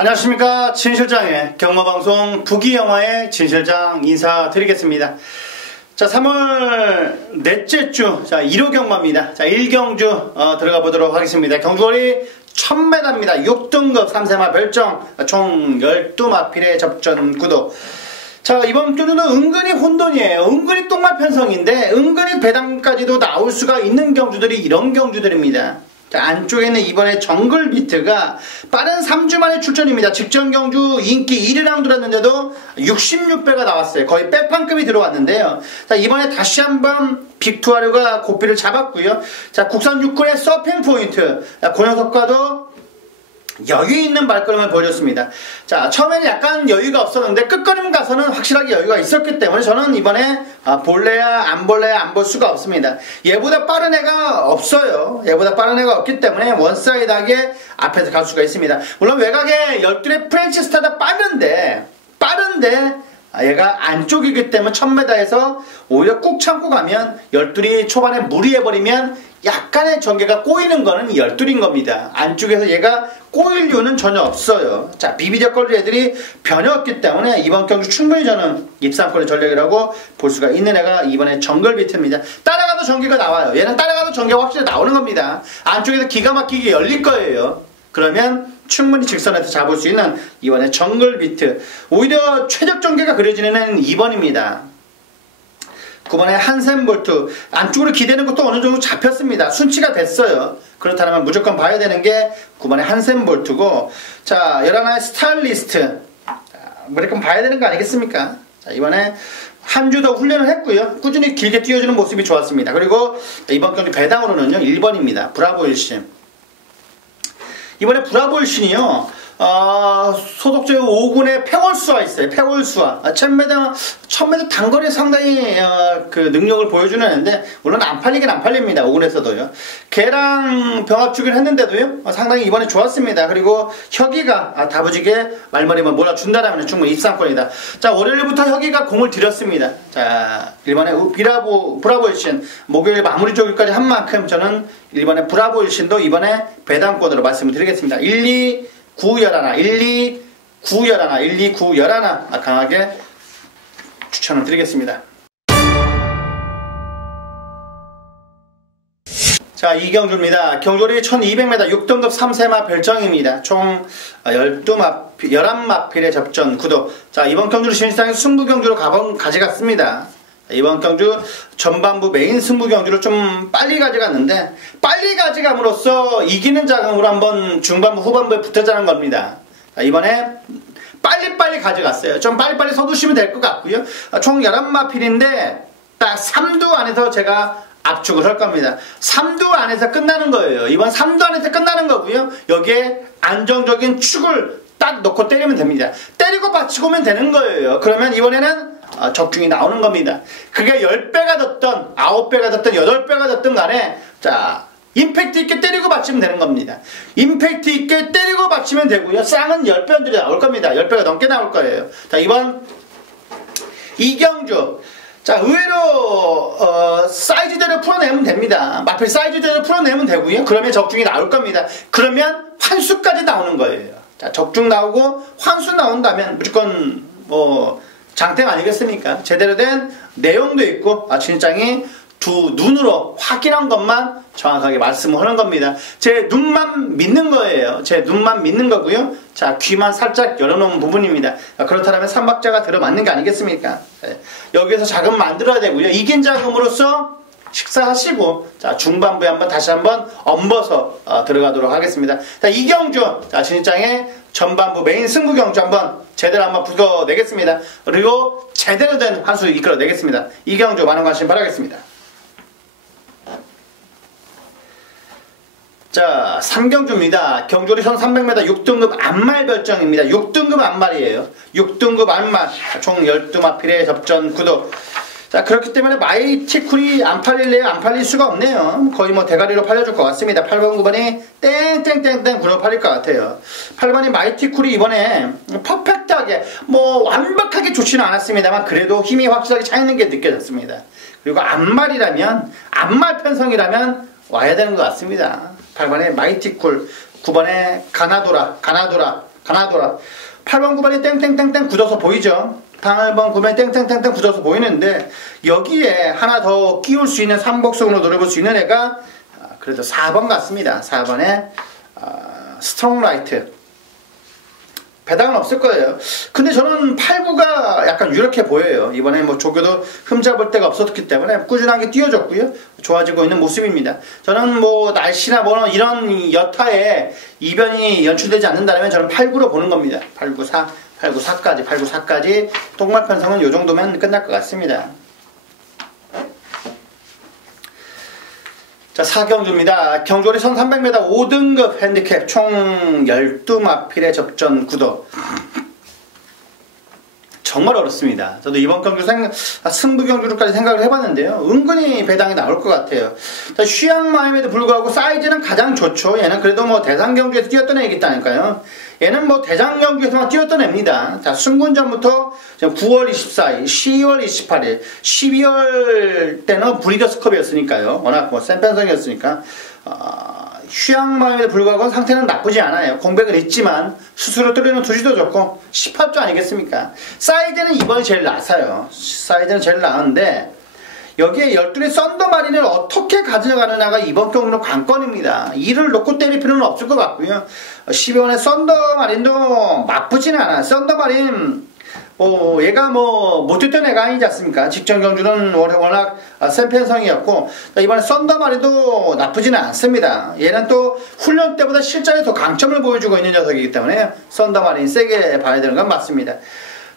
안녕하십니까. 진실장의 경마방송 부기영화의 진실장 인사드리겠습니다. 자, 3월 넷째 주, 자, 1호 경마입니다. 자, 1경주 들어가 보도록 하겠습니다. 경주거리 1000m입니다. 6등급 3세마 별정 총 12마필의 접전 구도. 자, 이번 경주는 은근히 혼돈이에요. 은근히 똥말 편성인데 은근히 배당까지도 나올 수가 있는 경주들이 이런 경주들입니다. 자, 안쪽에는 이번에 정글비트가 빠른 3주 만에 출전입니다. 직전 경주 인기 1위랑 들었는데도 66배가 나왔어요. 거의 빼판급이 들어왔는데요. 자, 이번에 다시 한번 빅투아류가 고삐를 잡았고요. 자, 국산 육군의 서핑 포인트. 그 녀석과도 여유 있는 발걸음을 보여줬습니다. 자, 처음에는 약간 여유가 없었는데 끝걸음 가서는 확실하게 여유가 있었기 때문에 저는 이번에 볼래야 안 볼래야 안 볼 수가 없습니다. 얘보다 빠른 애가 없어요. 얘보다 빠른 애가 없기 때문에 원사이드하게 앞에서 갈 수가 있습니다. 물론 외곽에 12의 프렌치스타다 빠른데 얘가 안쪽이기 때문에 1000m에서 오히려 꾹 참고 가면 12이 초반에 무리해버리면 약간의 전개가 꼬이는 거는 12인 겁니다. 안쪽에서 얘가 꼬일 이유는 전혀 없어요. 자, 비비적거리 애들이 변이 없기 때문에 이번 경주 충분히 저는 입상권의 전략이라고 볼 수가 있는 애가 이번에 정글비트입니다. 따라가도 전개가 나와요. 얘는 따라가도 전개가 확실히 나오는 겁니다. 안쪽에서 기가 막히게 열릴 거예요. 그러면 충분히 직선에서 잡을 수 있는 이번에 정글비트. 오히려 최적 전개가 그려지는 애는 2번입니다. 9번에 한센볼트. 안쪽으로 기대는 것도 어느 정도 잡혔습니다. 순치가 됐어요. 그렇다면 무조건 봐야 되는 게 9번에 한센볼트고, 자, 11번에 스타일리스트. 무조건 봐야 되는 거 아니겠습니까? 자, 이번에 한 주 더 훈련을 했고요. 꾸준히 길게 뛰어주는 모습이 좋았습니다. 그리고 이번 경기 배당으로는요, 1번입니다. 브라보일신. 이번에 브라보일신이요, 소속제 5군의 패월수가 있어요. 패월수와 1000m 단거리 상당히 그 능력을 보여주는 애인데 물론 안 팔리긴 안 팔립니다. 5군에서도요. 걔랑 병합 주긴 했는데도요, 상당히 이번에 좋았습니다. 그리고 혁이가 다부지게 말머리만 몰아준다라면 충분히 입상권이다. 자, 월요일부터 혁이가 공을 들였습니다. 자, 1번에 브라보일신 목요일 마무리 쪽까지 한 만큼 저는 1번에 브라보일신도 이번에 배당권으로 말씀을 드리겠습니다. 1, 2, 9, 11, 1, 2, 9, 11, 1, 2, 9, 11 강하게 추천을 드리겠습니다. 자, 이경주입니다. 경주거리 1200m 6등급 3세마 별정입니다. 총 11마필의 접전 구도. 자, 이번 경주를 신시장에서 승부경주로 가져갔습니다. 이번 경주 전반부 메인 승부 경주를 좀 빨리 가져갔는데 빨리 가져감으로써 이기는 자금으로 한번 중반부 후반부에 붙어자는 겁니다. 자, 이번에 빨리빨리 가져갔어요. 좀 빨리빨리 서두시면 될 것 같고요. 총 11마필인데 딱 3두 안에서 제가 압축을 할 겁니다. 3두 안에서 끝나는 거예요. 이번 3두 안에서 끝나는 거고요. 여기에 안정적인 축을 딱 놓고 때리면 됩니다. 때리고 받치고 오면 되는 거예요. 그러면 이번에는 적중이 나오는 겁니다. 그게 10배가 됐던 9배가 됐던 8배가 됐던 간에 자, 임팩트 있게 때리고 받치면 되는 겁니다. 임팩트 있게 때리고 받치면 되고요. 쌍은 10배들이 나올 겁니다. 10배가 넘게 나올 거예요. 자, 이번 이경주. 자, 의외로 사이즈대로 풀어내면 됩니다. 마필 사이즈대로 풀어내면 되고요. 그러면 적중이 나올 겁니다. 그러면 환수까지 나오는 거예요. 자, 적중 나오고 환수 나온다면 무조건 장땡 아니겠습니까? 제대로 된 내용도 있고 진장이 두 눈으로 확인한 것만 정확하게 말씀을 하는 겁니다. 제 눈만 믿는 거예요. 제 눈만 믿는 거고요. 자, 귀만 살짝 열어놓은 부분입니다. 그렇다면 삼박자가 들어맞는 게 아니겠습니까? 네. 여기에서 자금 만들어야 되고요. 이긴 자금으로서 식사하시고 자, 중반부에 다시 한번 엄버서 들어가도록 하겠습니다. 자, 이경주, 자, 진입장의 전반부 메인 승부 경주 제대로 한번 풀어내겠습니다. 그리고 제대로 된 환수 이끌어내겠습니다. 이경주 많은 관심 바라겠습니다. 자, 3경주입니다. 경주거리 1300m 6등급 안말 별정입니다. 6등급 안말이에요. 6등급 안말 총 12마필의 접전 구도. 자, 그렇기 때문에 마이티쿨이 안 팔릴래요? 안 팔릴 수가 없네요. 거의 대가리로 팔려줄 것 같습니다. 8번, 9번이 땡땡땡땡 구로 팔릴 것 같아요. 8번이 마이티쿨이 이번에 퍼펙트하게 완벽하게 좋지는 않았습니다만 그래도 힘이 확실하게 차있는 게 느껴졌습니다. 그리고 안말 편성이라면 와야 되는 것 같습니다. 8번에 마이티쿨, 9번에 가나도라 가나도라. 8번 9번이 땡땡땡땡 굳어서 보이죠. 8번 9번이 땡땡땡땡 굳어서 보이는데 여기에 하나 더 끼울 수 있는 삼복성으로 노려볼 수 있는 애가 그래도 4번 같습니다. 4번에 스트롱 라이트. 배당은 없을 거예요. 근데 저는 8, 9가 약간 유력해 보여요. 이번에 뭐 조교도 흠잡을 데가 없었기 때문에 꾸준하게 뛰어줬고요. 좋아지고 있는 모습입니다. 저는 뭐 날씨나 뭐 이런 여타에 이변이 연출되지 않는다면 저는 8, 9로 보는 겁니다. 8, 9, 4, 8, 9, 4까지, 8, 9, 4까지 똥말 편성은 이 정도면 끝날 것 같습니다. 자, 4경주입니다. 경주리 선 300m 5등급 핸디캡 총 12마필의 접전 구도. 정말 어렵습니다. 저도 이번 경주 승부 경주로까지 생각을 해봤는데요. 은근히 배당이 나올 것 같아요. 자, 쉬양 마음에도 불구하고 사이즈는 가장 좋죠. 얘는 그래도 뭐 대상 경주에서 뛰었던 애겠다니까요. 얘는 뭐 대상 경주에서만 뛰었던 애입니다. 자, 승군전부터 9월 24일, 10월 28일, 12월 때는 브리더스컵이었으니까요. 워낙 뭐 센 편성이었으니까. 휴양 마음에도 불구하고 상태는 나쁘지 않아요. 공백은 있지만 스스로 뚫리는 투지도 좋고 18조 아니겠습니까? 사이즈는 이번이 제일 낮아요. 사이즈는 제일 나은데 여기에 12의 썬더마린을 어떻게 가져가느냐가 이번 경기の관건입니다. 이를 놓고 때릴 필요는 없을 것 같고요. 12번의 썬더마린도 나쁘지는 않아요. 썬더마린 얘가 뭐 못했던 애가 아니지 않습니까? 직전 경주는 워낙 센 편성이었고 이번에 썬더마리도 나쁘지는 않습니다. 얘는 또 훈련 때보다 실전에 더 강점을 보여주고 있는 녀석이기 때문에 썬더마린 세게 봐야 되는 건 맞습니다.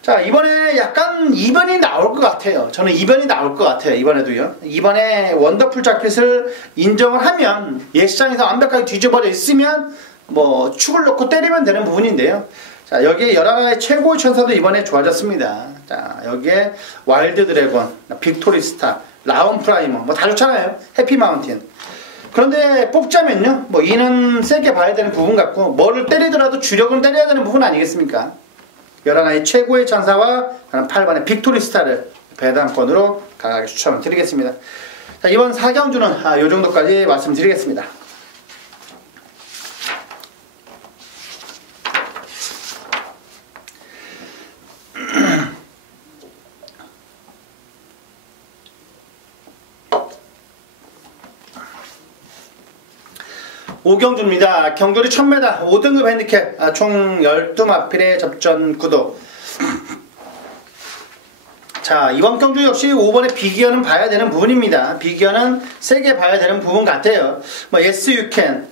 자, 이번에 약간 이변이 나올 것 같아요. 저는 이변이 나올 것 같아요. 이번에도요. 이번에 원더풀 자켓을 인정을 하면 예시장에서 완벽하게 뒤져버려 있으면 뭐 축을 놓고 때리면 되는 부분인데요. 자, 여기에 열하나의 최고의 천사도 이번에 좋아졌습니다. 자, 여기에 와일드 드래곤, 빅토리스타, 라운 프라이머, 뭐 다 좋잖아요. 해피 마운틴. 그런데 뽑자면요, 뭐 이는 세게 봐야 되는 부분 같고, 뭐를 때리더라도 주력은 때려야 되는 부분 아니겠습니까? 열하나의 최고의 천사와 8번의 빅토리스타를 배당권으로 강하게 추천을 드리겠습니다. 자, 이번 4경주는 이 정도까지 말씀드리겠습니다. 오경주입니다. 경주리 1000m 5등급 핸디캡 총 12마필의 접전 구도. 자, 이번 경주 역시 5번의 비기어는 봐야 되는 부분입니다. 비기어는 세게 봐야 되는 부분 같아요. 뭐 yes you can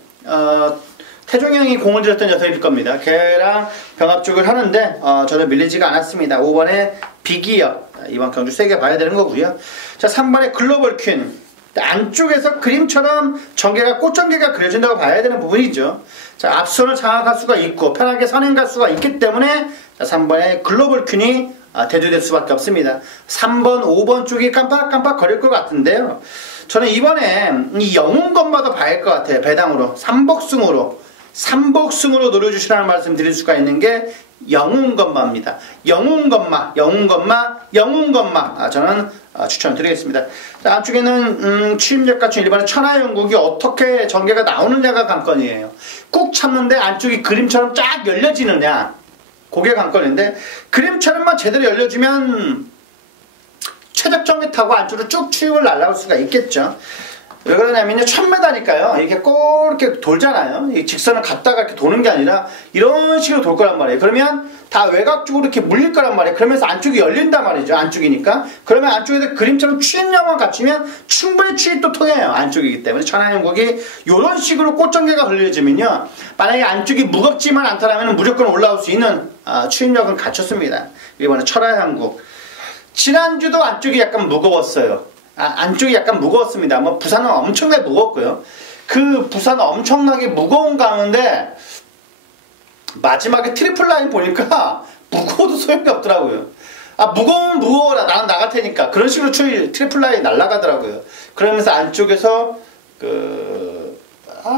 태종이 형이 공을 들였던 녀석일 겁니다. 걔랑 병합죽을 하는데 저는 밀리지가 않았습니다. 5번의 비기어 이번 경주 세게 봐야 되는 거고요. 자, 3번의 글로벌 퀸 안쪽에서 그림처럼 전개가 꽃전개가 그려진다고 봐야 되는 부분이죠. 자, 앞선을 장악할 수가 있고 편하게 선행갈 수가 있기 때문에 자, 3번의 글로벌 퀸이 대두될 수밖에 없습니다. 3번, 5번 쪽이 깜빡깜빡 거릴 것 같은데요. 저는 이번에 이 영웅건마도 봐야 할 것 같아요. 배당으로 삼복승으로 노려주시라는 말씀 드릴 수가 있는 게 영웅건마입니다. 영웅건마. 저는 추천드리겠습니다. 자, 안쪽에는 취임력 갖춘 일반의 천하영국이 어떻게 전개가 나오느냐가 관건이에요. 꾹 참는데 안쪽이 그림처럼 쫙 열려지느냐, 그게 관건인데 그림처럼만 제대로 열려주면 최적 전개 타고 안쪽으로 쭉 추임을 날아올 수가 있겠죠. 왜 그러냐면요, 1000m니까요 이렇게 꼭 이렇게 돌잖아요. 이 직선을 갔다가 이렇게 도는 게 아니라 이런 식으로 돌 거란 말이에요. 그러면 다 외곽 쪽으로 이렇게 물릴 거란 말이에요. 그러면서 안쪽이 열린단 말이죠. 안쪽이니까. 그러면 안쪽에서 그림처럼 추입력만 갖추면 충분히 추입도 통해요. 안쪽이기 때문에 천하영국이 이런 식으로 꽃전개가 걸려지면요, 만약에 안쪽이 무겁지만 않다라면 무조건 올라올 수 있는 추입력은 갖췄습니다. 이번에 천하영국 지난주도 안쪽이 약간 무거웠어요. 안쪽이 약간 무거웠습니다. 뭐 부산은 엄청나게 무겁고요. 그 부산은 엄청나게 무거운 가운데 마지막에 트리플 라인 보니까 무거워도 소용이 없더라고요. 무거우면 무거워라, 나는 나갈 테니까. 그런 식으로 트리플 라인 날아가더라고요. 그러면서 안쪽에서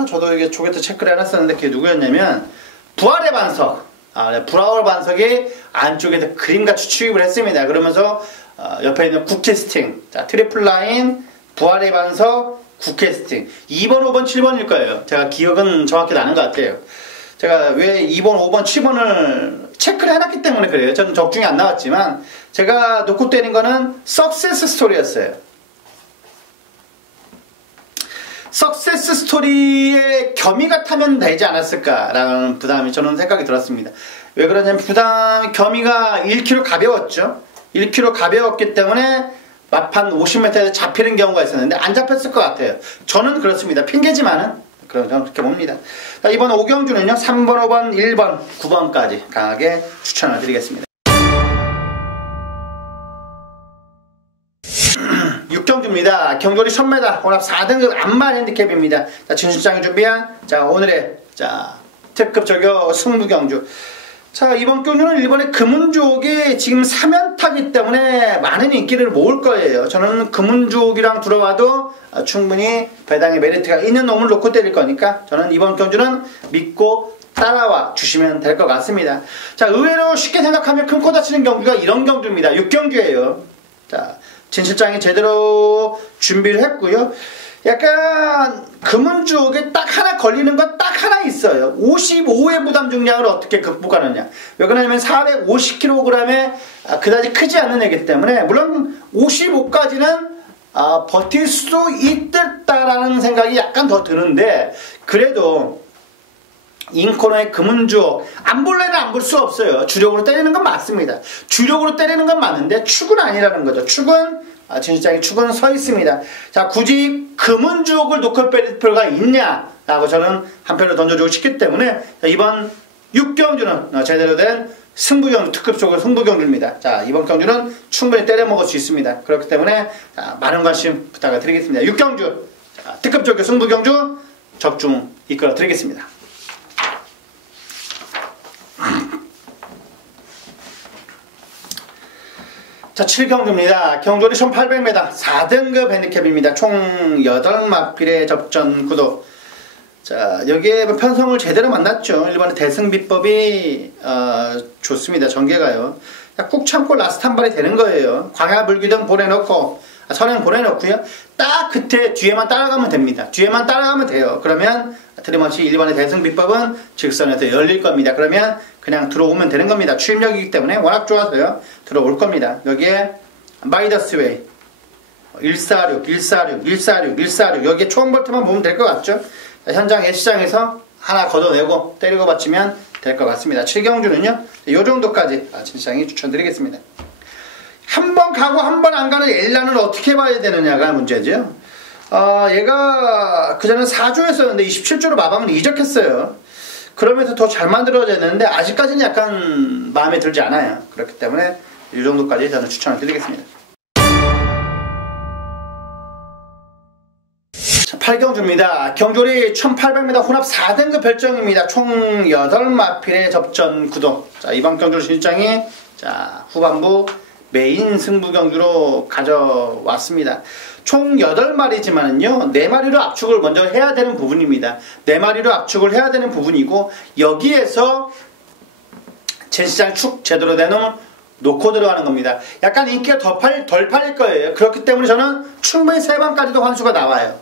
저도 이게 조개트 체크를 해놨었는데 그게 누구였냐면 부활의 반석. 부활의 반석이 안쪽에서 그림같이 추입을 했습니다. 그러면서 옆에 있는 국캐스팅, 자, 트리플 라인, 부활의 반석, 국캐스팅 2번, 5번, 7번일 거예요. 제가 기억은 정확히 나는 것 같아요. 제가 왜 2번, 5번, 7번을 체크를 해놨기 때문에 그래요. 저는 적중이 안 나왔지만 제가 놓고 때린 거는 석세스 스토리였어요. 석세스 스토리의 겸이가 타면 되지 않았을까라는 부담이 저는 생각이 들었습니다. 왜 그러냐면 겸이가 1kg 가벼웠죠. 1kg 가벼웠기 때문에 막판 50m에서 잡히는 경우가 있었는데 안 잡혔을 것 같아요. 저는 그렇습니다. 핑계지만은 저는 그렇게 봅니다. 자, 이번 오경주는요 3번, 5번, 1번, 9번까지 강하게 추천을 드리겠습니다. 6경주입니다. 경돌이 1000m 혼합 4등급 안만 핸디캡입니다. 자, 진실장이 준비한 자 오늘의 자 특급 저격 승부경주. 자, 이번 경주는 일본의 금운족이 지금 3연타기 때문에 많은 인기를 모을 거예요. 저는 금운족이랑 들어와도 충분히 배당의 메리트가 있는 놈을 놓고 때릴 거니까 저는 이번 경주는 믿고 따라와 주시면 될 것 같습니다. 자, 의외로 쉽게 생각하면 큰 코 다치는 경주가 이런 경주입니다. 6경주예요. 자, 진실장이 제대로 준비를 했고요. 약간 금운족에 딱 하나 걸리는 건 딱 하나 있어요. 55의 부담 중량을 어떻게 극복하느냐. 왜 그러냐면 450kg에 그다지 크지 않는 애기 때문에 물론 55까지는 버틸 수 있겠다라는 생각이 약간 더 드는데 그래도 인코너의 금운족 안 볼래는 안 볼 수 없어요. 주력으로 때리는 건 맞습니다. 주력으로 때리는 건 맞는데 축은 아니라는 거죠. 축은 진실장이 축은 서 있습니다. 자, 굳이 금운족을 놓고 빼릴 필요가 있냐라고 저는 한 표를 던져주고 싶기 때문에 이번 6경주는 제대로 된 승부경주, 특급적으로 승부경주입니다. 자, 이번 경주는 충분히 때려 먹을 수 있습니다. 그렇기 때문에 많은 관심 부탁을 드리겠습니다. 6경주 특급적인 승부경주 적중 이끌어 드리겠습니다. 자, 7경주입니다. 경돌이 1800m 4등급 핸디캡입니다. 총 8마필의 접전 구도. 자, 여기에 편성을 제대로 만났죠. 일본의 대승비법이 좋습니다. 전개가요. 꾹 참고 라스트 한 발이 되는 거예요. 광야불기등 보내놓고 선행 보내놓고요. 딱 그때 뒤에만 따라가면 됩니다. 뒤에만 따라가면 돼요. 그러면 틀림없이 일본의 대승비법은 직선에서 열릴 겁니다. 그러면 그냥 들어오면 되는 겁니다. 추임력이기 때문에 워낙 좋아서요. 들어올 겁니다. 여기에 마이더스웨이 146, 146, 146, 146 여기에 초음볼트만 보면 될 것 같죠? 자, 현장 예시장에서 하나 걷어내고 때리고 받치면 될 것 같습니다. 7경주는요. 이 정도까지 진실장이 추천드리겠습니다. 한 번 가고 한 번 안 가는 엘라는 어떻게 봐야 되느냐가 문제죠. 얘가 그전에 4조였었는데 27조로 마방을 이적했어요. 그러면서 더 잘 만들어져야 되는데 아직까지는 약간 마음에 들지 않아요. 그렇기 때문에 이 정도까지 저는 추천을 드리겠습니다. 8경주입니다. 경돌이 1800m 혼합 4등급 별정입니다. 총 8마필의 접전 구도. 자, 이번 경주 진실장이 자, 후반부 메인 승부 경주로 가져왔습니다. 총 8마리지만은요, 4마리로 압축을 먼저 해야 되는 부분입니다. 4마리로 압축을 해야 되는 부분이고, 여기에서 진실장 축 제대로 된 놈 놓고 들어가는 겁니다. 약간 인기가 덜 팔릴 거예요. 그렇기 때문에 저는 충분히 3번까지도 환수가 나와요.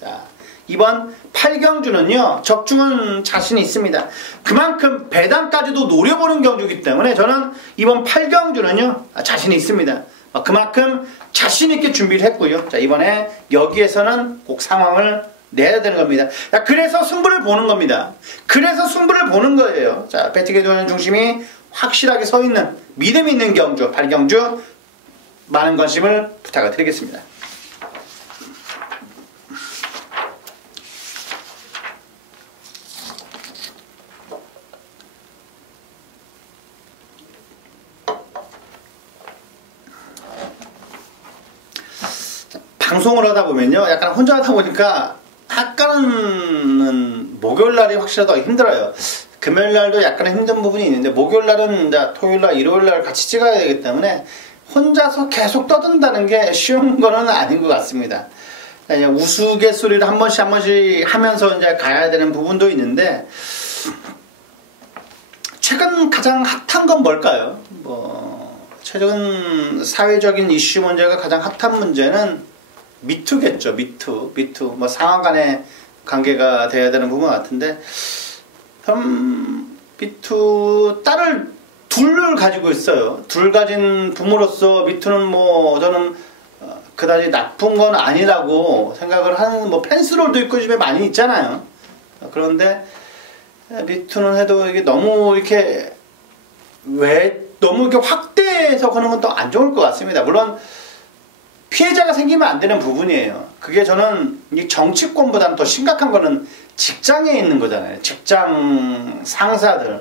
자, 이번 8경주는요, 적중은 자신이 있습니다. 그만큼 배당까지도 노려보는 경주이기 때문에 저는 이번 8경주는요, 자신이 있습니다. 그만큼 자신있게 준비를 했고요. 자, 이번에 여기에서는 꼭 상황을 내야 되는 겁니다. 자, 그래서 승부를 보는 겁니다. 그래서 승부를 보는 거예요. 자, 배트게 도는 중심이 확실하게 서 있는, 믿음 있는 경주, 8경주, 많은 관심을 부탁을 드리겠습니다. 방송을 하다 보면요, 약간 혼자 하다 보니까 약간은 목요일날이 확실히 더 힘들어요. 금요일날도 약간은 힘든 부분이 있는데 목요일날은 토요일날, 일요일날 같이 찍어야 되기 때문에 혼자서 계속 떠든다는 게 쉬운 거는 아닌 것 같습니다. 그냥 우스갯소리를 한 번씩 하면서 이제 가야 되는 부분도 있는데, 최근 가장 핫한 건 뭘까요? 최근 사회적인 이슈 문제가 가장 핫한 문제는 미투겠죠. 미투. 상하 간의 관계가 돼야 되는 부분 같은데, 미투 딸을 둘을 가지고 있어요. 둘 가진 부모로서 미투는 뭐 저는 그다지 나쁜 건 아니라고 생각을 하는 뭐 펜스롤도 있고 집에 많이 있잖아요. 그런데 미투는 해도 이게 너무 이렇게 너무 이렇게 확대해서 하는 건 또 안 좋을 것 같습니다. 물론 피해자가 생기면 안 되는 부분이에요. 그게 저는 이 정치권보다는 더 심각한 거는 직장에 있는 거잖아요. 직장 상사들,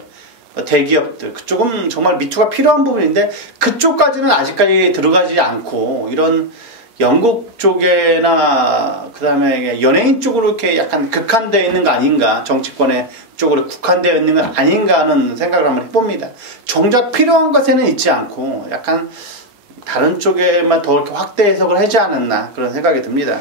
대기업들, 그쪽은 정말 미투가 필요한 부분인데 그쪽까지는 아직까지 들어가지 않고 이런 영국 쪽에나 그 다음에 연예인 쪽으로 이렇게 약간 극한되어 있는 거 아닌가, 정치권의 쪽으로 국한되어 있는 건 아닌가 하는 생각을 한번 해봅니다. 정작 필요한 것에는 있지 않고 약간 다른 쪽에만 더 이렇게 확대 해석을 하지 않았나 그런 생각이 듭니다.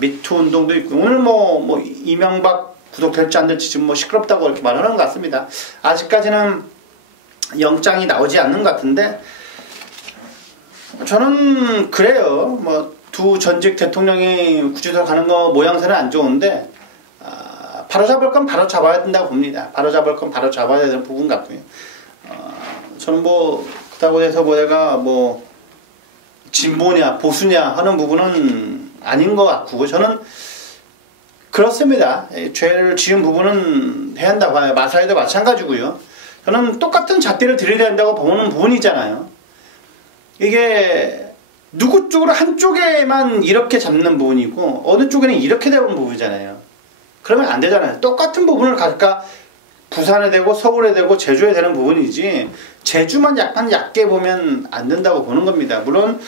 미투 운동도 있고 오늘 뭐 이명박 구속될지 안 될지 지금 뭐 시끄럽다고 이렇게 말하는 것 같습니다. 아직까지는 영장이 나오지 않는 것 같은데 저는 그래요. 뭐 두 전직 대통령이 구치소 가는 거 모양새는 안 좋은데 바로 잡을 건 바로 잡아야 된다고 봅니다. 바로 잡을 건 바로 잡아야 되는 부분 같고요. 저는 뭐 그렇다고 해서 뭐 내가 뭐 진보냐 보수냐 하는 부분은 아닌 것 같고 저는 그렇습니다. 죄를 지은 부분은 해야 한다고 봐요. 마사이도 마찬가지고요. 저는 똑같은 잣대를 들여야 된다고 보는 부분이잖아요. 이게 누구 쪽으로 한쪽에만 이렇게 잡는 부분이고 어느 쪽에는 이렇게 되는 부분이잖아요. 그러면 안 되잖아요. 똑같은 부분을 각각 부산에 되고 서울에 되고 제주에 되는 부분이지 제주만 약간 얕게 보면 안 된다고 보는 겁니다. 물론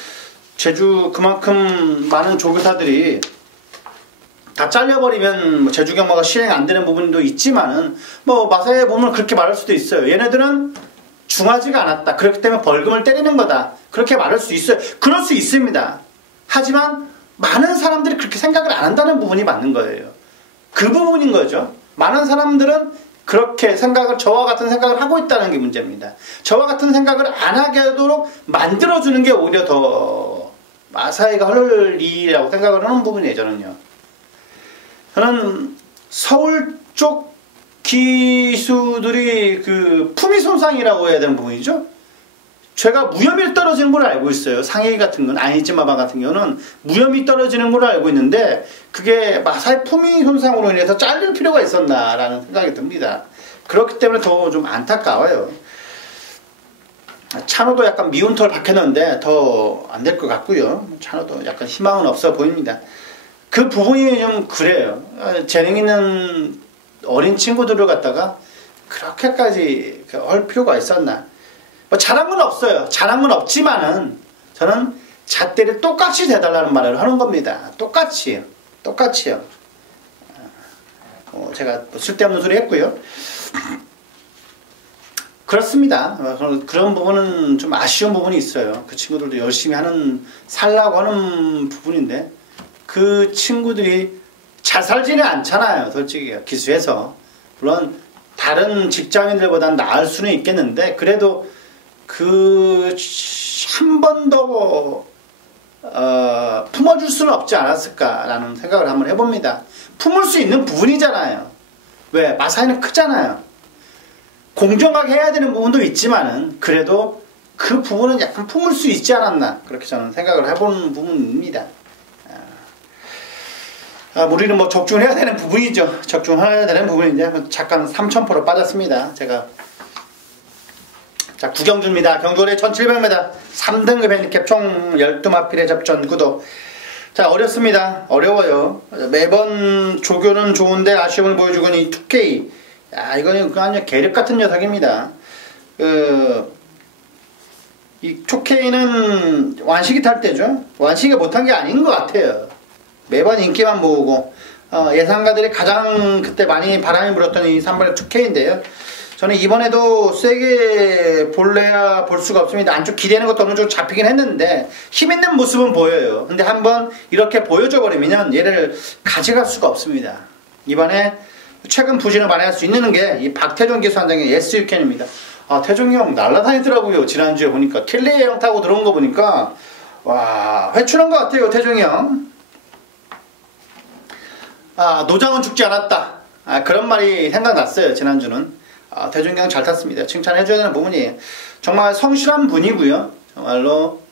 제주 그만큼 많은 조교사들이 다 잘려버리면 제주 경마가 시행 안 되는 부분도 있지만은 뭐 마사에 보면 그렇게 말할 수도 있어요. 얘네들은 중하지가 않았다. 그렇기 때문에 벌금을 때리는 거다. 그렇게 말할 수 있어요. 그럴 수 있습니다. 하지만 많은 사람들이 그렇게 생각을 안 한다는 부분이 맞는 거예요. 그 부분인 거죠. 많은 사람들은 그렇게 저와 같은 생각을 하고 있다는 게 문제입니다. 저와 같은 생각을 안 하게 하도록 만들어주는 게 오히려 더 마사이가 할 일이라고 생각을 하는 부분이에요. 저는 서울 쪽 기수들이 그 품위 손상이라고 해야 되는 부분이죠. 죄가 무혐의 떨어지는 걸 알고 있어요. 상해 같은 건 아니지마방 같은 경우는 무혐의 떨어지는 걸 알고 있는데 그게 마사의 품위 손상으로 인해서 잘릴 필요가 있었나라는 생각이 듭니다. 그렇기 때문에 더 좀 안타까워요. 찬호도 약간 미운 털 박혔는데 더 안 될 것 같고요. 찬호도 약간 희망은 없어 보입니다. 그 부분이 좀 그래요. 재능 있는 어린 친구들을 갖다가 그렇게까지 할 필요가 있었나. 뭐 잘한 건 없어요. 잘한 건 없지만은 저는 잣대를 똑같이 대달라는 말을 하는 겁니다. 똑같이요. 제가 쓸데없는 소리 했고요. 그렇습니다. 그런 부분은 좀 아쉬운 부분이 있어요. 그 친구들도 열심히 살라고 하는 부분인데 그 친구들이 잘 살지는 않잖아요. 솔직히 기수해서. 물론 다른 직장인들보다는 나을 수는 있겠는데 그래도 한 번 더 품어줄 수는 없지 않았을까라는 생각을 한번 해봅니다. 품을 수 있는 부분이잖아요. 왜? 마사이는 크잖아요. 공정하게 해야 되는 부분도 있지만은 그래도 그 부분은 약간 품을 수 있지 않았나 그렇게 저는 생각을 해보는 부분입니다. 우리는 뭐 적중을 해야 되는 부분이죠. 적중해야 되는 부분인데 잠깐 3,000% 빠졌습니다. 제가 자 구경주입니다. 경주거리 1700m 3등급 핸디캡 총 12마필의 접전 구도. 자 어렵습니다. 어려워요. 매번 조교는 좋은데 아쉬움을 보여주고 있는 이 2K. 야 이거는 그냥 계륵 같은 녀석입니다. 이 2K는 완식이 탈 때죠. 완식이 못한 게 아닌 것 같아요. 매번 인기만 모으고 예상가들이 가장 그때 많이 바람이 불었던 이 3번의 2K인데요. 저는 이번에도 세게 볼래야 볼 수가 없습니다. 안쪽 기대는 것도 어느 정도 잡히긴 했는데 힘있는 모습은 보여요. 근데 한번 이렇게 보여줘 버리면 얘를 가져갈 수가 없습니다. 이번에 최근 부진을 많이 할 수 있는 게 이 박태종 기수 한장의 SU캔입니다. 태종이 형 날라다니더라고요. 지난주에 보니까 킬레이 형 타고 들어온 거 보니까 와 회춘한 것 같아요. 태종이 형. 노장은 죽지 않았다. 그런 말이 생각났어요. 지난주는 태종경 잘 탔습니다. 칭찬해줘야 되는 부분이에요. 정말 성실한 분이고요. 정말로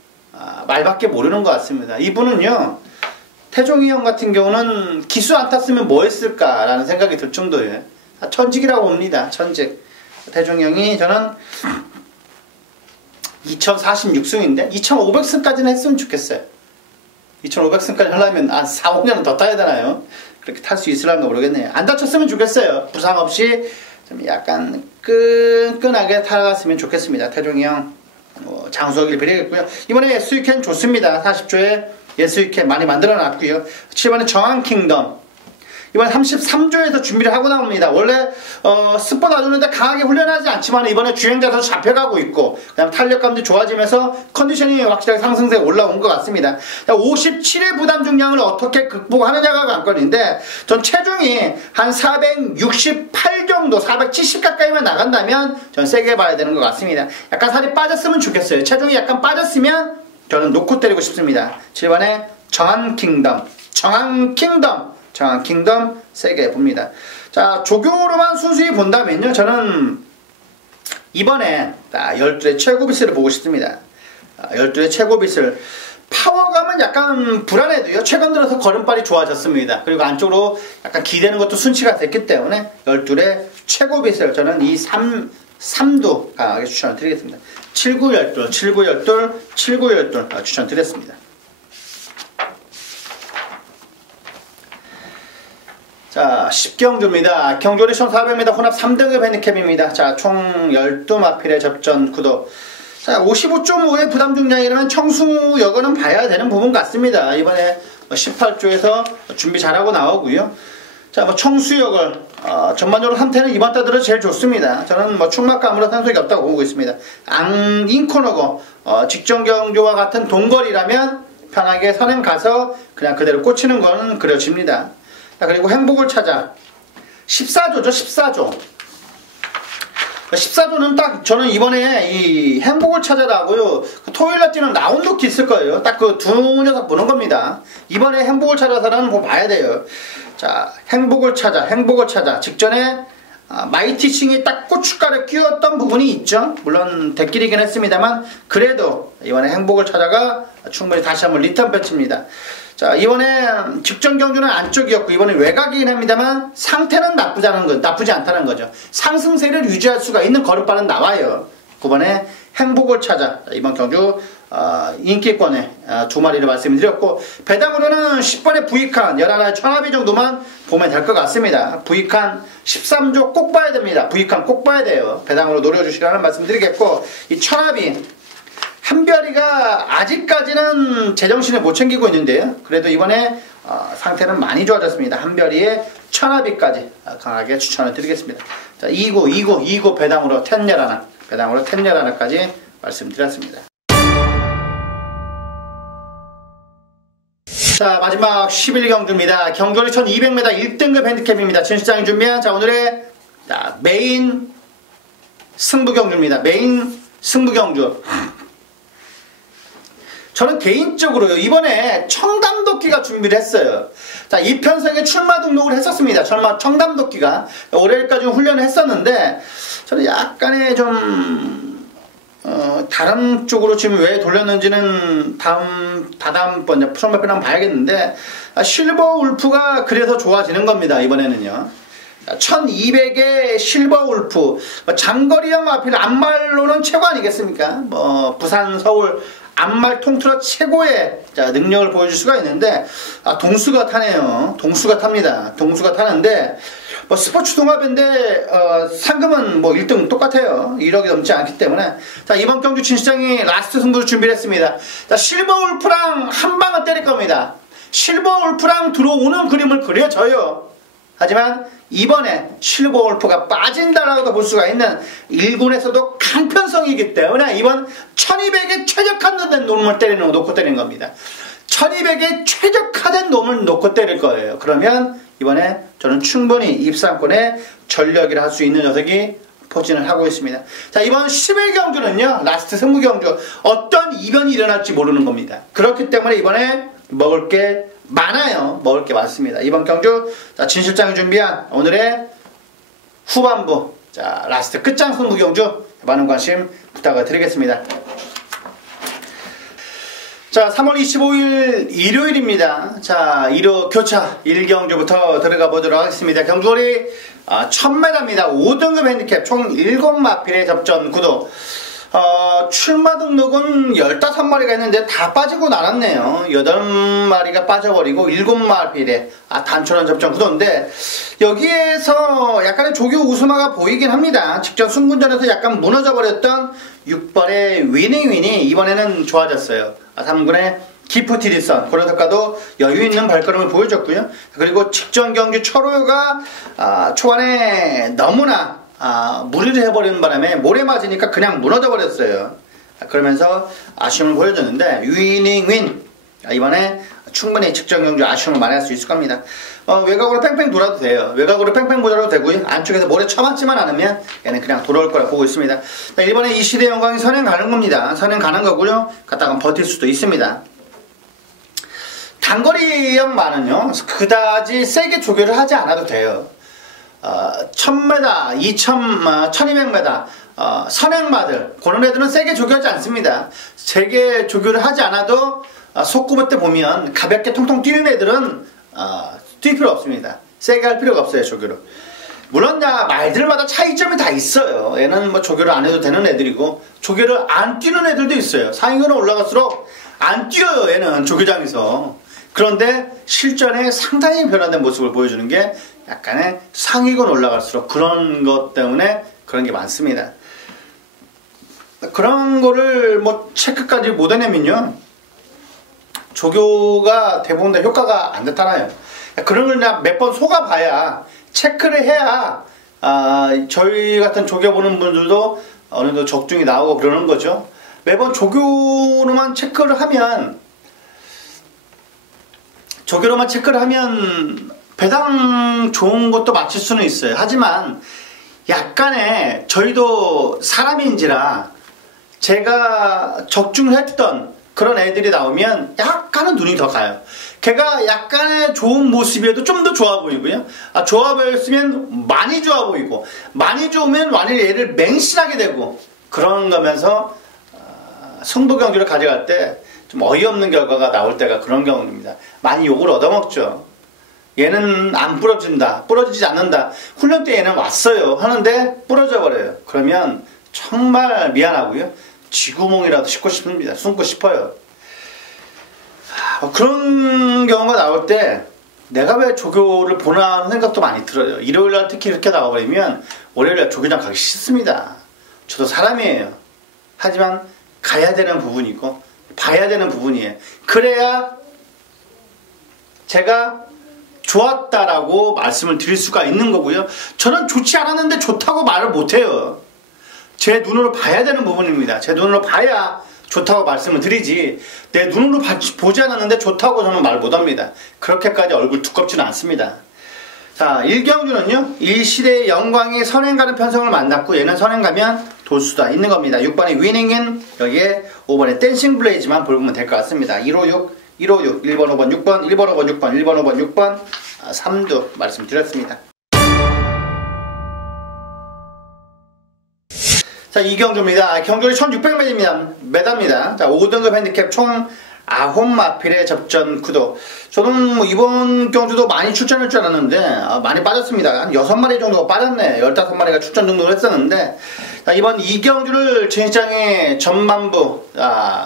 말밖에 모르는 것 같습니다. 이분은요, 태종이 형 같은 경우는 기수 안 탔으면 뭐 했을까라는 생각이 들 정도예요. 천직이라고 봅니다. 천직. 태종이 형이 저는 2046승인데 2500승까지는 했으면 좋겠어요. 2500승까지 하려면 4, 5년은 더 타야 되나요? 그렇게 탈 수 있으려나 모르겠네요. 안 다쳤으면 좋겠어요. 부상 없이 좀 약간 끈끈하게 타갔으면 좋겠습니다. 태종이 형 장수하길 빌겠고요. 이번에 SU캔 좋습니다. 40조에 SU캔 많이 만들어놨고요. 7번에 정한킹덤. 이번에 33조에서 준비를 하고 나옵니다. 원래 스포 놔주는데 강하게 훈련하지 않지만 이번에 주행자도 잡혀가고 있고 그다음 탄력감도 좋아지면서 컨디션이 확실하게 상승세에 올라온 것 같습니다. 57의 부담 중량을 어떻게 극복하느냐가 관건인데 전 체중이 한 468 정도 470 가까이만 나간다면 전 세게 봐야 되는 것 같습니다. 약간 살이 빠졌으면 좋겠어요. 체중이 약간 빠졌으면 저는 놓고 때리고 싶습니다. 7번에 정한킹덤 세게 봅니다. 자, 조경으로만 순수히 본다면요. 저는 이번에 12의 최고비스를 보고 싶습니다. 12의 최고비스를 파워감은 약간 불안해도요. 최근 들어서 걸음발이 좋아졌습니다. 그리고 안쪽으로 약간 기대는 것도 순치가 됐기 때문에 12의 최고비스를 저는 이 3도 강하게 추천드리겠습니다. 79, 12, 79, 12, 79, 12 추천드렸습니다. 자, 10경주입니다. 경주리 1400m 혼합 3등급 핸디캡입니다. 자, 총 12마필의 접전 구도. 자, 55.5의 부담 중량이라면 청수여거는 봐야 되는 부분 같습니다. 이번에 18조에서 준비 잘하고 나오고요. 자, 청수여걸 전반적으로 상태는 이번 달 들어 제일 좋습니다. 저는 충막과 아무런 상관이 없다고 보고 있습니다. 인코너고 직전 경주와 같은 동거리라면 편하게 선행 가서 그냥 그대로 꽂히는 건 그려집니다. 자, 그리고 행복을 찾아 14조죠. 14조는 딱 저는 이번에 이 행복을 찾아라고요. 토요일날 뛰는 라운드키 있을 거예요. 딱 그 두 녀석 보는 겁니다. 이번에 행복을 찾아서는 뭐 봐야 돼요. 자, 행복을 찾아 직전에 마이티칭이 딱 고춧가루 끼웠던 부분이 있죠. 물론 대끼리긴 했습니다만 그래도 이번에 행복을 찾아가 충분히 다시 한번 리턴 배치입니다. 자, 이번에 직전 경주는 안쪽이었고 이번에 외곽이긴 합니다만 상태는 나쁘지 않다는 거죠. 상승세를 유지할 수가 있는 걸음발은 나와요. 9번에 행복을 찾아 이번 경주 인기권에 두 마리를 말씀드렸고 배당으로는 10번에 부익한 11의 천하비 정도만 보면 될 것 같습니다. 부익한 13조 꼭 봐야 됩니다. 부익한 꼭 봐야 돼요. 배당으로 노려주시라는 말씀 드리겠고 이 천하비 한별이가 아직까지는 제정신을 못 챙기고 있는데요. 그래도 이번에 상태는 많이 좋아졌습니다. 한별이의 천하비까지 강하게 추천을 드리겠습니다. 자, 2구 배당으로 텐열하나까지 말씀드렸습니다. 자, 마지막 11경주입니다. 경주리 1200m 1등급 핸디캡입니다. 진실장이 준비한 자, 오늘의 메인 승부경주입니다. 메인 승부경주. 저는 개인적으로요, 이번에 청담도끼가 준비를 했어요. 자, 이 편성에 출마 등록을 했었습니다. 청담도끼가. 올해까지 훈련을 했었는데, 저는 약간의 다른 쪽으로 지금 왜 돌렸는지는 다다음번 프로마펜 한번 봐야겠는데, 실버 울프가 그래서 좋아지는 겁니다, 이번에는요. 1200의 실버 울프. 장거리형 마필 앞말로는 최고 아니겠습니까? 부산, 서울, 앞말 통틀어 최고의 능력을 보여줄 수가 있는데 동수가 타네요. 동수가 탑니다. 동수가 타는데 스포츠 동합인데 상금은 1등 똑같아요. 1억이 넘지 않기 때문에 자, 이번 경주 진시장이 라스트 승부를 준비를 했습니다. 자, 실버 울프랑 한 방을 때릴 겁니다. 실버 울프랑 들어오는 그림을 그려줘요. 하지만 이번에 실버 울프가 빠진다라고도 볼 수가 있는 1군에서도 강편성이기 때문에 이번 1200에 최적화된 놈을 놓고 때리는 겁니다. 1200에 최적화된 놈을 놓고 때릴 거예요. 그러면 이번에 저는 충분히 입상권에 전력이라 할 수 있는 녀석이 포진을 하고 있습니다. 자, 이번 11경주는요 라스트 승부경주 어떤 이변이 일어날지 모르는 겁니다. 그렇기 때문에 이번에 먹을 게 많아요. 먹을 게 많습니다. 이번 경주 자, 진 실장이 준비한 오늘의 후반부 자 라스트 끝장 승부 경주 많은 관심 부탁을 드리겠습니다. 자 3월 25일 일요일입니다. 자 1호 교차 1경주부터 들어가 보도록 하겠습니다. 경주거리 1000m입니다. 5등급 핸디캡 총 7마필의 접전 구도. 출마 등록은 15마리가 있는데 다 빠지고 나왔네요. 8마리가 빠져버리고 7마필의 단촐한 접전 구도인데 여기에서 약간의 조교 우스마가 보이긴 합니다. 직전 승군전에서 약간 무너져버렸던 6번의 위닝윈이 이번에는 좋아졌어요. 3군의 기프티리선 고려석가도 여유있는 발걸음을 보여줬고요. 그리고 직전 경주 철호가 초반에 너무나 무리를 해버리는 바람에 모래 맞으니까 그냥 무너져 버렸어요. 그러면서 아쉬움을 보여줬는데 위닝윈 이번에 충분히 직전 경주 아쉬움을 많이 할 수 있을 겁니다. 외곽으로 뺑뺑 돌아도 돼요. 외곽으로 뺑뺑 돌아도 되고요. 안쪽에서 모래 쳐맞지만 않으면 얘는 그냥 돌아올 거라 보고 있습니다. 이번에 이 시대 영광이 선행 가는 겁니다. 선행 가는 거고요. 갔다가 버틸 수도 있습니다. 단거리 연마는요 그다지 세게 조교를 하지 않아도 돼요. 1000m, 1200m 선행마들 그런 애들은 세게 조교하지 않습니다. 세게 조교를 하지 않아도 속구부 때 보면 가볍게 통통 뛰는 애들은 뛸 필요 없습니다. 세게 할 필요가 없어요. 조교를. 물론 말들마다 차이점이 다 있어요. 얘는 뭐 조교를 안 해도 되는 애들이고 조교를 안 뛰는 애들도 있어요. 상위권에 올라갈수록 안 뛰어요. 얘는 조교장에서. 그런데 실전에 상당히 변화된 모습을 보여주는 게 약간의 상위권 올라갈수록 그런 것 때문에 그런 게 많습니다. 그런 거를 뭐 체크까지 못 해내면요 조교가 대부분 다 효과가 안 나타나요. 그런 걸 그냥 몇 번 속아봐야 체크를 해야 저희 같은 조교 보는 분들도 어느 정도 적중이 나오고 그러는 거죠. 매번 조교로만 체크를 하면 배당 좋은 것도 맞출 수는 있어요. 하지만 약간의 저희도 사람인지라 제가 적중했던 그런 애들이 나오면 약간은 눈이 더 가요. 걔가 약간의 좋은 모습이어도 좀 더 좋아 보이고요. 좋아 보였으면 많이 좋아 보이고 많이 좋으면 많이 얘를 맹신하게 되고 그런 거면서 승부 경기를 가져갈 때 좀 어이없는 결과가 나올 때가 그런 경우입니다. 많이 욕을 얻어먹죠. 얘는 안 부러진다, 부러지지 않는다. 훈련 때 얘는 왔어요 하는데 부러져 버려요. 그러면 정말 미안하고요. 쥐구멍이라도 숨고 싶어요. 그런 경우가 나올 때 내가 왜 조교를 보나 하는 생각도 많이 들어요. 일요일날 특히 이렇게 나와버리면 월요일날 조교장 가기 싫습니다. 저도 사람이에요. 하지만 가야 되는 부분이고 봐야 되는 부분이에요. 그래야 제가 좋았다라고 말씀을 드릴 수가 있는 거고요. 저는 좋지 않았는데 좋다고 말을 못해요. 제 눈으로 봐야 되는 부분입니다. 제 눈으로 봐야 좋다고 말씀을 드리지 내 눈으로 보지 않았는데 좋다고 저는 말 못합니다. 그렇게까지 얼굴 두껍지는 않습니다. 자 1경주는요 이 시대의 영광이 선행가는 편성을 만났고 얘는 선행가면 돌수가 있는 겁니다. 6번의 위닝인 여기에 5번의 댄싱 블레이즈만 보면 될 것 같습니다. 156 156 1번 5번 6번 1번 5번 6번 1번 5번 6번 3두 말씀드렸습니다. 자, 이 경주입니다. 경주이 1600m입니다. 자, 5등급 핸디캡 총 9마필의 접전 구도. 저는 뭐 이번 경주도 많이 출전할 줄 알았는데 많이 빠졌습니다. 한 6마리 정도가 빠졌네. 15마리가 출전 등록을 했었는데 자, 이번 이 경주를 진시장의 전반부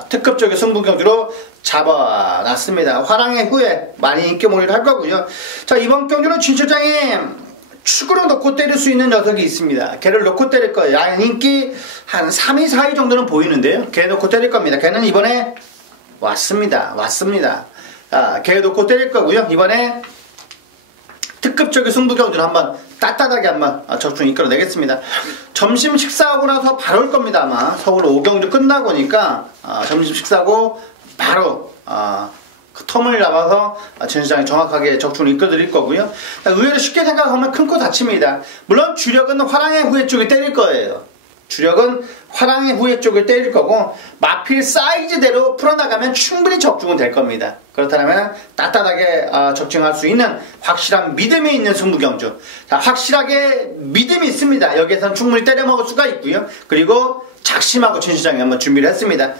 특급적인 승부 경주로 잡아놨습니다. 화랑의 후에 많이 인기몰이를 할 거고요. 자, 이번 경주는 진시장에 축으로 넣고 때릴 수 있는 녀석이 있습니다. 걔를 넣고 때릴 거예요. 인기 한 3위, 4위 정도는 보이는데요. 걔 넣고 때릴 겁니다. 걔는 이번에 왔습니다. 걔 넣고 때릴 거고요. 이번에 특급적인 승부 경주를 한번 따뜻하게 한번 적중 이끌어내겠습니다. 점심 식사하고 나서 바로 올 겁니다. 아마 서울 5경주 끝나고 오니까 점심 식사하고 바로 그 텀을 잡아서 진시장이 정확하게 적중을 이끌어드릴 거고요. 의외로 쉽게 생각하면 큰 코 다칩니다. 물론 주력은 화랑의 후에 쪽에 때릴 거예요. 주력은 화랑의 후회 쪽을 때릴 거고 마필 사이즈대로 풀어나가면 충분히 적중은 될 겁니다. 그렇다면 따뜻하게 적중할 수 있는 확실한 믿음이 있는 승부경주. 자, 확실하게 믿음이 있습니다. 여기에선 충분히 때려먹을 수가 있고요. 그리고 작심하고 진실장이 한번 준비를 했습니다.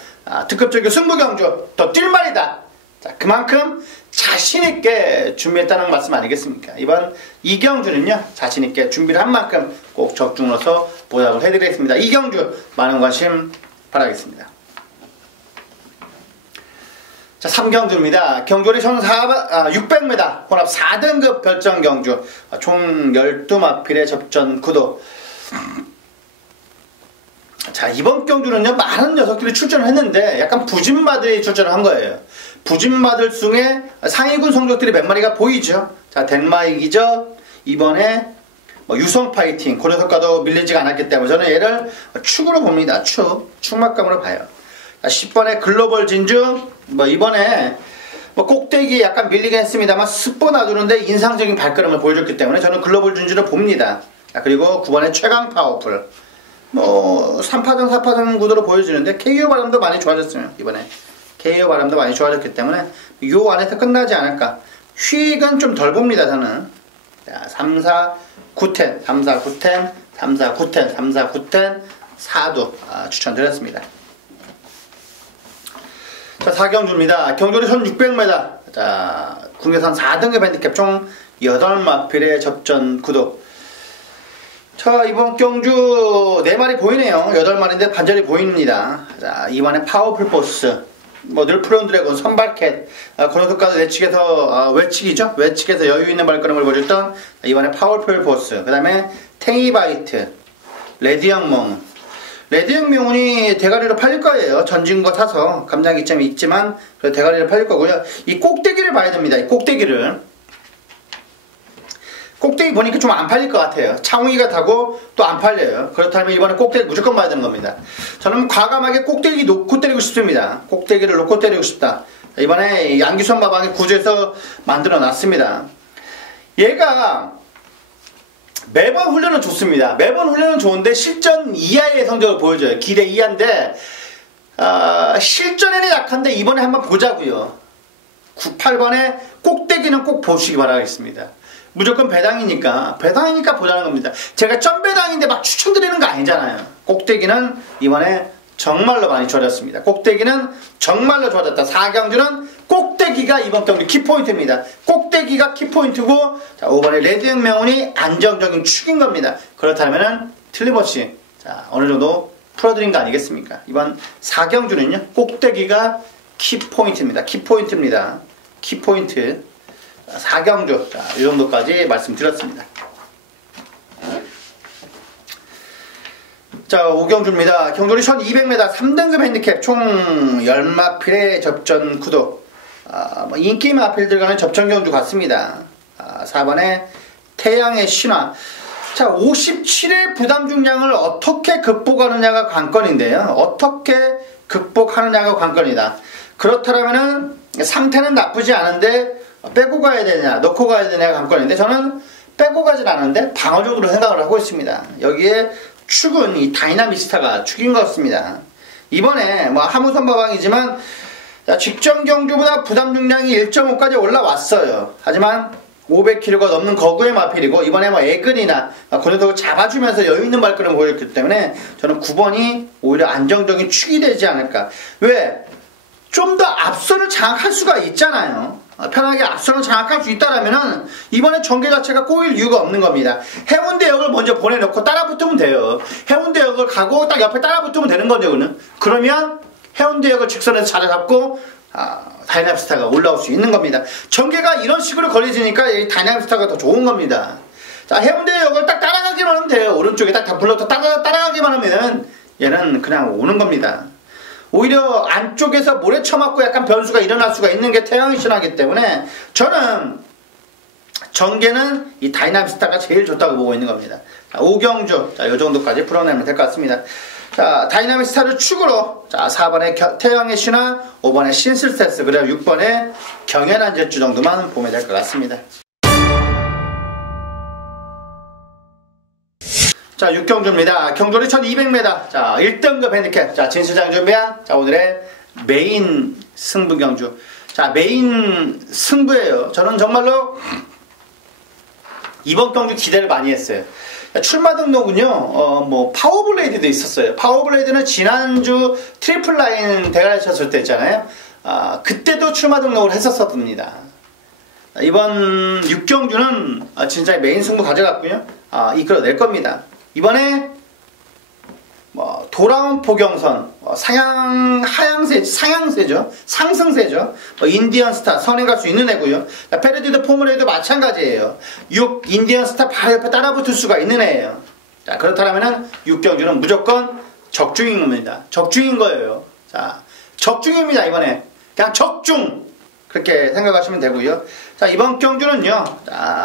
특급적인 승부경주 더 뛸 말이다. 자, 그만큼 자신있게 준비했다는 말씀 아니겠습니까? 이번 이 경주는요, 자신있게 준비를 한 만큼 꼭 적중으로서 보답을 해드리겠습니다. 이 경주 많은 관심 바라겠습니다. 자, 3경주입니다. 경주리 총 600m 혼합 4등급 결정 경주, 총 12마필의 접전 구도. 자, 이번 경주는요, 많은 녀석들이 출전을 했는데 약간 부진마들이 출전을 한 거예요. 부진마들 중에 상위군 성적들이 몇 마리가 보이죠. 자, 덴마이기죠. 이번에 유성 파이팅, 그 녀석과도 밀리지가 않았기 때문에 저는 얘를 축으로 봅니다. 축막감으로 봐요. 자, 10번에 글로벌 진주, 이번에 꼭대기에 약간 밀리긴 했습니다만 스포 놔두는데 인상적인 발걸음을 보여줬기 때문에 저는 글로벌 진주를 봅니다. 자, 그리고 9번에 최강 파워풀. 3파전 4파전 구도로 보여지는데 KO 바람도 많이 좋아졌어요. 이번에 KO 바람도 많이 좋아졌기 때문에 요 안에서 끝나지 않을까. 휙은 좀 덜 봅니다. 저는. 자, 3, 4, 9텐 3, 4, 9텐 3, 4, 9텐 3, 4, 9텐 4도 추천드렸습니다. 자, 4경주입니다. 경주리 1600m. 자, 국내산 4등급 핸디캡 총 8마필의 접전 구도. 자, 이번 경주 4마리 보이네요. 8마리인데 반절이 보입니다. 자, 이번에 파워풀 포스, 늘 프론 드래곤, 선발캣, 그런것까지 외치기죠. 외치기에서 여유있는 발걸음을 보여줬던 이번에 파워풀 포스, 그 다음에 탱이바이트, 레디영몽. 레디영몽이 대가리로 팔릴 거예요. 전진거 사서 감장이점이 있지만 대가리로 팔릴 거고요. 이 꼭대기를 봐야 됩니다. 이 꼭대기를. 꼭대기 보니까 좀 안 팔릴 것 같아요. 창웅이가 타고 또 안 팔려요. 그렇다면 이번에 꼭대기 무조건 봐야 되는 겁니다. 저는 과감하게 꼭대기 놓고 때리고 싶습니다. 꼭대기를 놓고 때리고 싶다. 이번에 양기선 마방이 구주에서 만들어 놨습니다. 얘가 매번 훈련은 좋습니다. 매번 훈련은 좋은데 실전 이하의 성적을 보여줘요. 기대 이하인데 실전에는 약한데 이번에 한번 보자고요. 8번에 꼭대기는 꼭 보시기 바라겠습니다. 무조건 배당이니까 보자는 겁니다. 제가 점배당인데 막 추천드리는 거 아니잖아요. 꼭대기는 이번에 정말로 많이 좋아졌습니다. 꼭대기는 정말로 좋아졌다. 4경주는 꼭대기가 이번 경주 키포인트입니다. 꼭대기가 키포인트고, 자, 5번에 레드행 명운이 안정적인 축인 겁니다. 그렇다면은 틀림없이 어느 정도 풀어드린 거 아니겠습니까? 이번 4경주는요, 꼭대기가 키포인트입니다. 키포인트. 4경주, 이 정도까지 말씀드렸습니다. 자, 5경주입니다. 경주리 1200m 3등급 핸디캡 총 10마필의 접전 구도. 인기 마필들 간의 접전 경주 같습니다. 4번에 태양의 신화. 자, 57의 부담 중량을 어떻게 극복하느냐가 관건인데요. 어떻게 극복하느냐가 관건이다. 그렇다면은 상태는 나쁘지 않은데 빼고 가야 되냐, 넣고 가야 되냐가 관건인데 저는 빼고 가진 않은데 방어적으로 생각을 하고 있습니다. 여기에 축은 이 다이나미스타가 축인 것 같습니다. 이번에 하무선 마방이지만 직전 경주보다 부담 중량이 1.5까지 올라왔어요. 하지만 500kg가 넘는 거구의 마필이고 이번에 에글이나 그래도 잡아주면서 여유있는 발걸음을 보여줬기 때문에 저는 9번이 오히려 안정적인 축이 되지 않을까. 왜? 좀 더 앞선을 장악할 수가 있잖아요. 편하게 앞선을 장악할 수 있다라면은 이번에 전개 자체가 꼬일 이유가 없는 겁니다. 해운대역을 먼저 보내놓고 따라붙으면 돼요. 해운대역을 가고 딱 옆에 따라붙으면 되는 거죠. 그러면 해운대역을 직선에서 자리 잡고 다이나믹스타가 올라올 수 있는 겁니다. 전개가 이런 식으로 걸려지니까 이 다이나믹스타가 더 좋은 겁니다. 자, 해운대역을 딱 따라가기만 하면 돼요. 오른쪽에 딱 불러서 따라가기만 하면 얘는 그냥 오는 겁니다. 오히려 안쪽에서 모래 쳐맞고 약간 변수가 일어날 수가 있는 게 태양의 신화이기 때문에 저는 전개는 이 다이나믹스타가 제일 좋다고 보고 있는 겁니다. 자, 5경주, 이 정도까지 풀어내면 될 것 같습니다. 자, 다이나믹스타를 축으로, 4번에 태양의 신화, 5번에 신슬세스, 그리고 6번에 경연한 제주 정도만 보면 될 것 같습니다. 자, 6경주입니다. 경주는 1200m. 자, 1등급 핸디캡. 자, 진 실장이 준비한 자, 오늘의 메인 승부 경주. 자, 메인 승부예요. 저는 정말로 이번 경주 기대를 많이 했어요. 출마 등록은요, 뭐 파워블레이드도 있었어요. 파워블레이드는 지난주 트리플 라인 대결하셨을 때 있잖아요. 그때도 출마 등록을 했었습니다. 이번 6경주는 진짜 메인 승부 가져갔고요. 이끌어낼 겁니다. 이번에 뭐 돌아온 포경선, 상향세죠. 상승세죠. 인디언 스타 선행갈 수 있는 애고요. 페르디도 포물에도 마찬가지예요. 6 인디언 스타 바로 옆에 따라붙을 수가 있는 애예요. 자, 그렇다면은 6경주는 무조건 적중인 겁니다. 적중인 거예요. 자, 적중입니다. 이번에 그냥 적중 그렇게 생각하시면 되고요. 자, 이번 경주는요,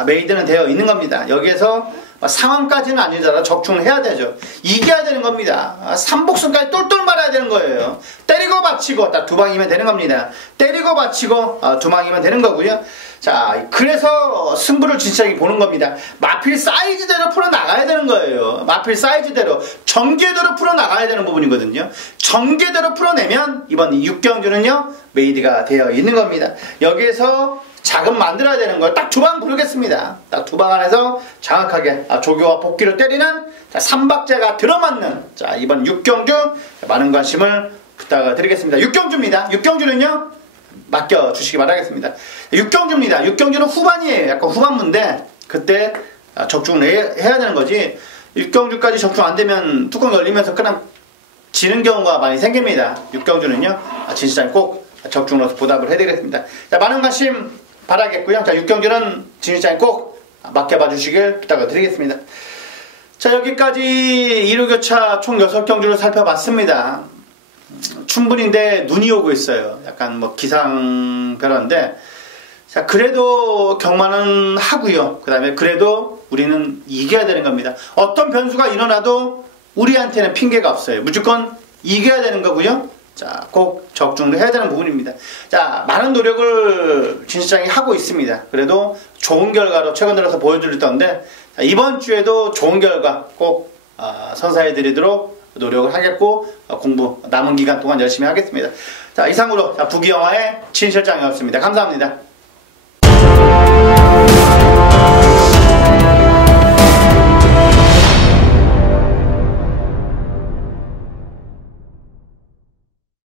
메이드는 되어 있는 겁니다. 여기에서 상황까지는 아니더라도 적중을 해야 되죠. 이겨야 되는 겁니다. 삼복승까지 똘똘 말아야 되는 거예요. 때리고 받치고 딱 두 방이면 되는 겁니다. 때리고 받치고 두 방이면 되는 거고요. 자, 그래서 승부를 진짜하게 보는 겁니다. 마필 사이즈대로 풀어나가야 되는 거예요. 마필 사이즈대로 전개대로 풀어나가야 되는 부분이거든요. 전개대로 풀어내면 이번 6경주는요 메이드가 되어 있는 겁니다. 여기에서 자금 만들어야 되는 걸 딱 두 방 부르겠습니다. 딱 두 방 안에서 정확하게 조교와 복귀를 때리는 3박자가 들어맞는 자, 이번 6경주 많은 관심을 부탁드리겠습니다. 6경주입니다. 6경주는요 맡겨주시기 바라겠습니다. 6경주입니다. 6경주는 후반이에요. 약간 후반부인데 그때 적중을 해야 되는 거지 6경주까지 적중 안 되면 뚜껑 열리면서 그냥 지는 경우가 많이 생깁니다. 6경주는요 진실장이 꼭 적중으로서 보답을 해드리겠습니다. 자, 많은 관심 바라겠고요. 자, 6경주는 진실장이 꼭 맡겨봐 주시길 부탁을 드리겠습니다. 자, 여기까지 1호교차 총 6경주를 살펴봤습니다. 충분인데 눈이 오고 있어요. 약간 뭐 기상변화인데 자, 그래도 경마는 하고요. 그 다음에 그래도 우리는 이겨야 되는 겁니다. 어떤 변수가 일어나도 우리한테는 핑계가 없어요. 무조건 이겨야 되는 거고요. 자, 꼭 적중을 해야 되는 부분입니다. 자, 많은 노력을 진실장이 하고 있습니다. 그래도 좋은 결과로 최근 들어서 보여드릴 건데 이번 주에도 좋은 결과 꼭 선사해 드리도록 노력을 하겠고 공부 남은 기간 동안 열심히 하겠습니다. 자, 이상으로 부기영화의 진실장이었습니다. 감사합니다.